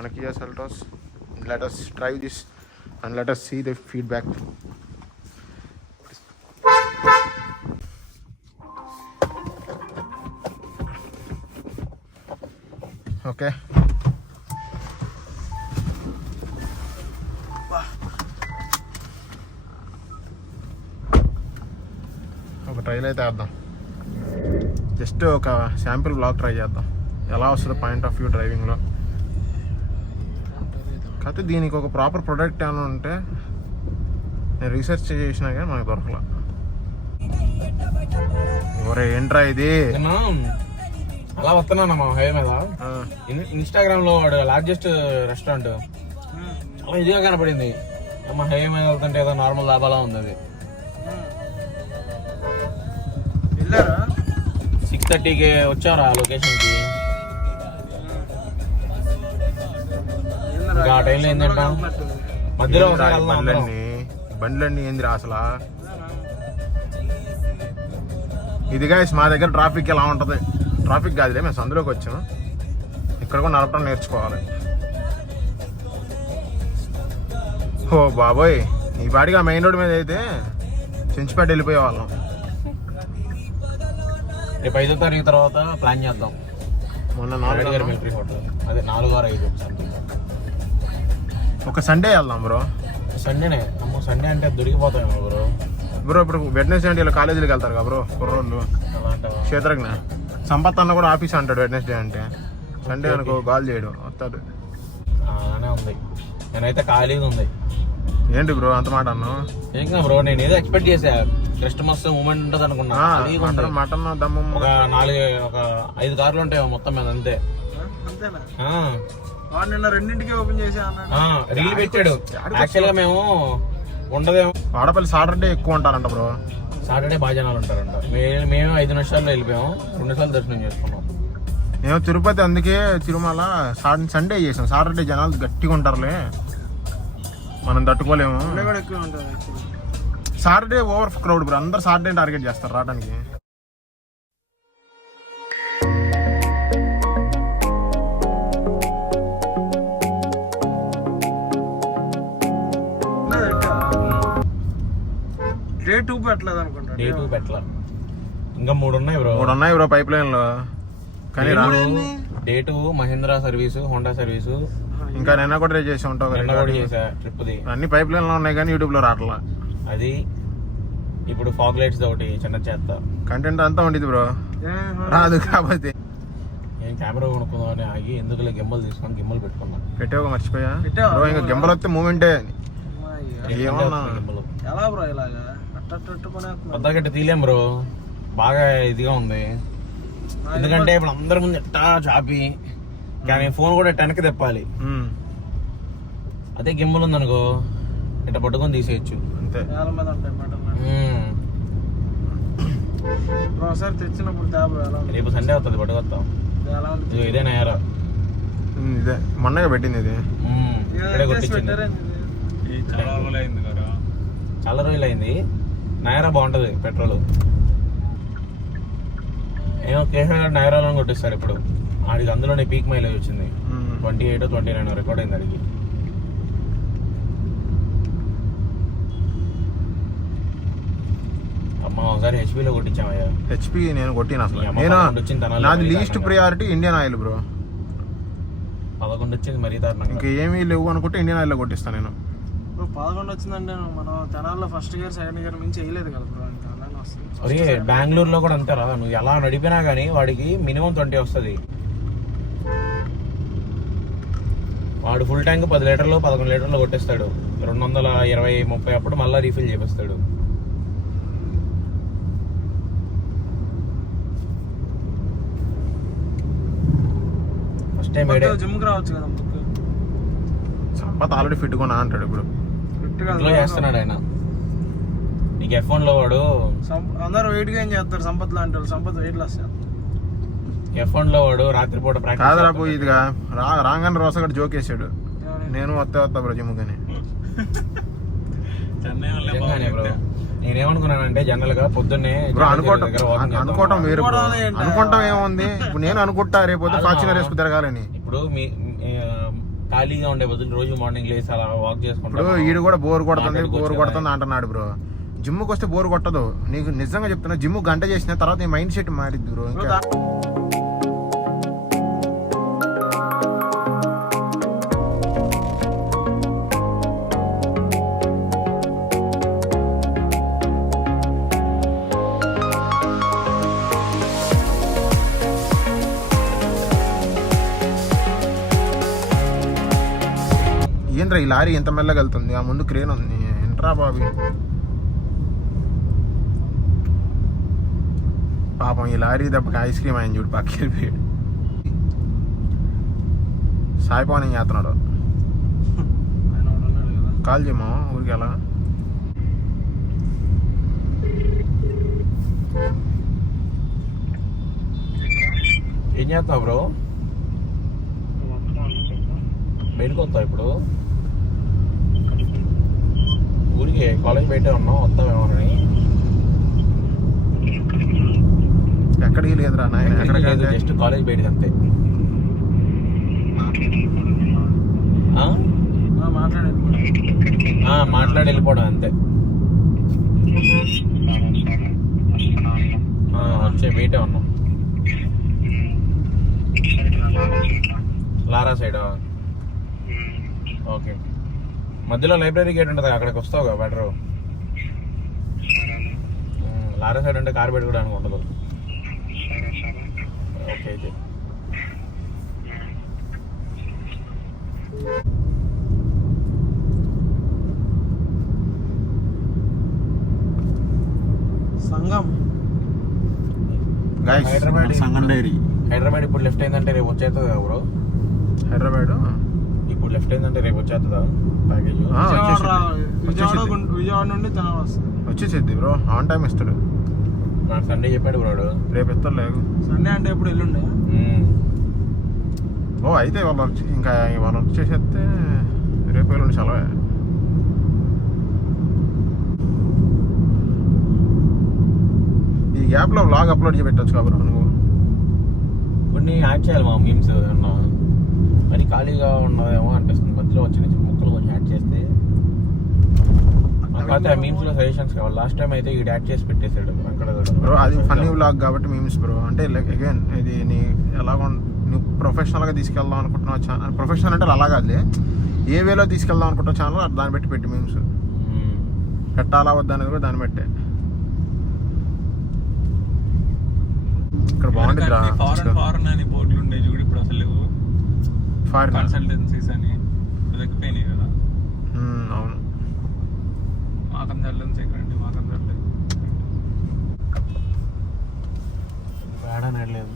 మన Kia Seltos. Let us drive this and let us see the feedback. Okay. ఒక trial అయితే వేద్దాం, just ఒక శాంపిల్ బ్లాగ్ ట్రై చేద్దాం ఎలా వస్తుంది పాయింట్ ఆఫ్ వ్యూ డ్రైవింగ్లో. కాకపోతే దీనికి ఒక ప్రాపర్ ప్రొడక్ట్ ఏమైనా ఉంటే నేను రీసెర్చ్ చేసినా కానీ మనకు దొరకలా. ఒరే ఏంట్రా ఇది అలా వస్తున్నానమ్మా హైవే మీద. ఇన్స్టాగ్రామ్ లో వాడు లార్జెస్ట్ రెస్టారెంట్ చాలా ఇదిగా కనపడింది. అమ్మ హైవే మీద వెళ్తుంటే ఏదో నార్మల్ లాభాలా ఉంది అది. 6:30కి వచ్చారా లొకేషన్ కి. ఇంకా ఆ టైంలో ఏంటంట మధ్యలో బండ్లన్నీ ఏంది అసలు. ఇది గైస్ మా దగ్గర ట్రాఫిక్ ఎలా ఉంటుంది. ట్రాఫిక్ కాదులే, మేము సందులోకి వచ్చాము. ఇక్కడ కూడా నడపడం నేర్చుకోవాలి. ఓ బాబోయ్, ఈ పాటిగా మెయిన్ రోడ్ మీద అయితే చెంచిపేట వెళ్ళిపోయే వాళ్ళం. రేపు 5వ తారీఖు తర్వాత ప్లాన్ చేద్దాం. మొన్న 4 మిలిటరీ హోటల్, అదే 4 or 5 సంథింగ్. ఒక సండే వెళ్దాం బ్రో. సండేనే అమ్మ, సండే అంటే దొరికిపోతామేమో బ్రో. బ్రో ఇప్పుడు వెడ్నెస్డే అంటే ఇలా కాలేజీకి వెళ్తారు కదా బ్రో కుర్రోళ్ళు. క్షేత్రజ్ఞ సంపత్ అన్న కూడా ఆఫీస్ అంటాడు వెడ్నెస్డే అంటే. సండే అనుకో కాల్ చేయడు వస్తాడు. అలానే ఉంది, నేనైతే ఖాళీగా ఉంది. ఏంటి బ్రో అంత మాట అన్నా? ఏం కాదు బ్రో, నేను ఏదో ఎక్స్పెక్ట్ చేసా క్రిస్టమస్ మూమెంట్ ఉంటుంది అనుకున్నా. మటన్ దమ్ము ఒక 5 కార్లు ఉంటాయి మొత్తం మీద అంతే. నిన్న 2ంటికి ఓపెన్ చేసా రీల్ పెట్టాడు. యాక్చువల్ గా మేము ఉండదేమో. వాడపల్లి సాటర్డే ఎక్కువ ఉంటారంట బ్రో. సాటర్డే బాగా జనాలు ఉంటారంట. మేము 5 నిమిషాల్లో వెళ్ళిపోయాము, 2 నిమిషాలు దర్శనం చేసుకున్నాం. మేము తిరుపతి అందుకే తిరుమల సండే చేసాం. సాటర్డే జనాలు గట్టిగా ఉంటారులే, మనం తట్టుకోలేము. సాటర్డే ఓవర్ క్రౌడ్ బ్రో, అందరు సాటర్డే టార్గెట్ చేస్తారు రావడానికి. Day 2 పెట్టలేదు అనుకుంటా. Day 2 పెట్టలేదు, ఇంకా 3 ఉన్నాయి బ్రో పైప్ లైన్ లో. కానీ Day 2 Mahindra service, Honda service. ఇంకా నిన్న కూడా ట్రై చేసి ఉంటావు చేసా ట్రిప్ ది. అన్ని పైప్ లైన్ లో ఉన్నాయి కానీ యూట్యూబ్ లో రావట్లా. అది ఇప్పుడు ఫాగ్ లైట్స్ ఒకటి చిన్న చేస్తా. కంటెంట్ అంతా ఉండేది బ్రో, రాదు కాబట్టి. నేను కెమెరా కొనుక్కుందాం అని ఆగి ఎందుకు గింబల్ తీసుకొని గింబల్ పెట్టుకున్నా. పెట్టావు మర్చిపోయా బ్రో. ఇంకా గింబల్ వస్తే మూమెంటే ఏమన్నా. ఎలా బ్రో ఇలాగా పెద్దగట్టి తీలేం బ్రో, బాగా ఇదిగా ఉంది. ఎందుకంటే ఇప్పుడు అందరి ముందు ఎట్టా చాపి కానీ ఫోన్ కూడా వెనక్కి తెప్పాలి. అదే గింబల్ ఉంది అనుకో ఇట్ట పట్టుకొని తీసేయచ్చు అంతే. ఒకసారి తెచ్చినప్పుడు రేపు సండే వస్తుంది పట్టుకొస్తాం. ఇదే నయారా, ఇదే మొన్నగా పెట్టింది. ఇది ఇక్కడే కొట్టించింది. చాలా రోజులు అయింది. నయారా బాగుంటది పెట్రోల్. ఏమో కేశవ్ నయారాలో కొట్టిస్తాడు ఇప్పుడు. ఆడికి అందులోనే పీక్ మైలేజ్ వచ్చింది. 28 or 29 రికార్డ్ అయింది అడిగి. అమ్మ ఒకసారి హెచ్పీలో కొట్టించామయ్యా. హెచ్పీ నేను కొట్టిన అసలు. నాది least priority Indian oil bro. 11 వచ్చింది మరీ దారుణంగా. ఇంకా ఏమీ లేవు అనుకుంటే ఇండియన్ ఆయిల్ లో కొట్టిస్తాను నేను. 11 వచ్చిందంటే మనం తెనాల్లో ఫస్ట్ గేర్ సెకండ్ గేర్ మించి వేయలేదు కదా బ్రో. అరే బెంగళూరులో కూడా అంతేరా, నువ్వు ఎలా నడిపినా కానీ వాడికి మినిమం 20 వస్తుంది. వాడు ఫుల్ ట్యాంక్ 10 లీటర్లు 11 లీటర్లు కొట్టేస్తాడు. 220-30 అప్పుడు మళ్ళీ రీఫిల్ చేపిస్తాడు. ఫస్ట్ టైం జిమ్కి రావచ్చు కదా. సంపత్ ఆల్రెడీ ఫిట్ కొనా అంటాడు ఇప్పుడు. ఇట్లా చేస్తున్నాడు ఆయన. నీకు F1 లో వాడు అందరూ వెయిట్ గెయిన్ చేస్తారు. సంపత్ లాంటి వాళ్ళు సంపత్ వెయిట్ లాస్ చేస్తారు. F1 లో వాడు రాత్రిపూట కాదురా పోయి ఇదిగా రాగానే రోసగడ జోక్ వేసాడు. నేను వస్తా బ్రో జిమ్ కానీ. బ్రో నేనేమనుకున్నానంటే జనరల్ గా పొద్దున్నే అనుకోవటం వేరు. అనుకుంటాం ఏముంది. ఇప్పుడు నేను అనుకుంటా రేపు ఫార్చునర్ వేసుకు తిరగాలని. ఇప్పుడు ఖాళీగా ఉండే బదులు రోజు మార్నింగ్ లేసి అలా వాక్ ఇప్పుడు చేసుకుంటా ఈడు కూడా బోర్ కొడుతుంది మాట్లాడుకోవచ్చు కదా. అంటున్నాడు బ్రో. జిమ్కి వస్తే బోర్ కొట్టదు నీకు, నిజంగా చెప్తున్నా. జిమ్ గంట చేసిన తర్వాత నీ మైండ్ సెట్ మారిద్ది బ్రో. ఇంకా ఏంద్రా ఈ లారీ ఎంత మెల్లగా వెళ్తుంది, ఆ ముందు క్రేన్ ఉంది. ఏంట్రా బాబు పాపం ఈ లారీ దెబ్బకి ఐస్ క్రీమ్ ఆయన చూడు పక్కకి వెళ్ళిపోయాడు. సాయిపోని ఏం చేస్తున్నాడు? ఆయన ఒకడు ఉన్నాడు కదా. కాల్ చేయమా ఊరికి ఎలా? ఏం చేస్తావు బ్రో? బయటకు వస్తావు ఇప్పుడు? ఊరికి కాలేజ్ బయటే ఉన్నావు, వస్తావేమోనని. ఎక్కడికి లేదురా నాయన, ఎక్కడికి జస్ట్ కాలేజ్ బయటకి అంతే. ఆ? మాట్లాడి వెళ్ళిపోవడం అంతే. వచ్చే బయటే ఉన్నాం. లారా సైడ్. ఓకే, మధ్యలో లైబ్రరీ గేట్ ఉంటుంది, అక్కడికి వస్తావుగా బెటరు. లారా సైడ్ అంటే కార్ పెట్టుకోవడానికి ఉండదు. ఓకే అయితే సంఘం హైదరాబాద్ ఇప్పుడు లెఫ్ట్ అయిందంటే రేపు వచ్చేస్తుంది కదా బ్రో? హైదరాబాద్ ఇప్పుడు లెఫ్ట్ అయిందంటే రేపు వచ్చేస్తుందా ప్యాకేజ్? విజయవాడ నుండి తెనాలి వస్తుంది. వచ్చేసేద్ది బ్రో, ఆన్ టైం ఇస్తాడు. నాకు సండే చెప్పాడు బ్రోడు. రేపు ఇస్తాడు లేదు. సండే అంటే ఎప్పుడు ఎల్లుండే? ఓ అయితే వాళ్ళు వచ్చి ఇంకా వాళ్ళు వచ్చేసేస్తే రేపు ఎల్లుండి సెలవే. ఈ యాప్లో వ్లాగ్ అప్లోడ్ చేసి పెట్టచ్చు కాబట్టి నువ్వు కొన్ని యాడ్ చేయాలి మా మీమ్స్ అన్నా. మరి ఖాళీగా ఉన్నదేమో అనిపిస్తుంది, మధ్యలో వచ్చి నుంచి ముక్కలు కొంచెం యాడ్ చేస్తే. కాకపోతే ఆ మీమ్స్ లో సజెషన్స్ కావాలి. లాస్ట్ టైం అయితే ఈ యాడ్ చేసి పెట్టేసాడు బ్రో. అది ఫన్నీ వ్లాగ్ కాబట్టి మీమ్స్ బ్రో. అంటే అగైన్ ఇది నీ ఎలాగో నువ్వు ప్రొఫెషనల్గా తీసుకెళ్దాం అనుకుంటున్నావు ఛానల్. ప్రొఫెషనల్ అంటే అలా కాదులే, ఏ వేలో తీసుకెళ్దాం అనుకుంటున్నావు ఛానల్ దాన్ని బట్టి పెట్టి మీమ్స్ పెట్టాలా వద్దా అనేది కూడా దాన్ని బట్టే. ఇక్కడ బాగుంటుంది రా. ఫారెన్ అని బోర్డులు ఉండే చూడు, ఇప్పుడు అసలు లేవు. ఫారిన్ కన్సల్టెన్సీస్ అని తగ్గిపోయినాయి కదా. అవును. మా కన్సల్టెన్సీ ఎక్కడండి? మా కన్సల్టెన్సీ వేడా నడలేదు.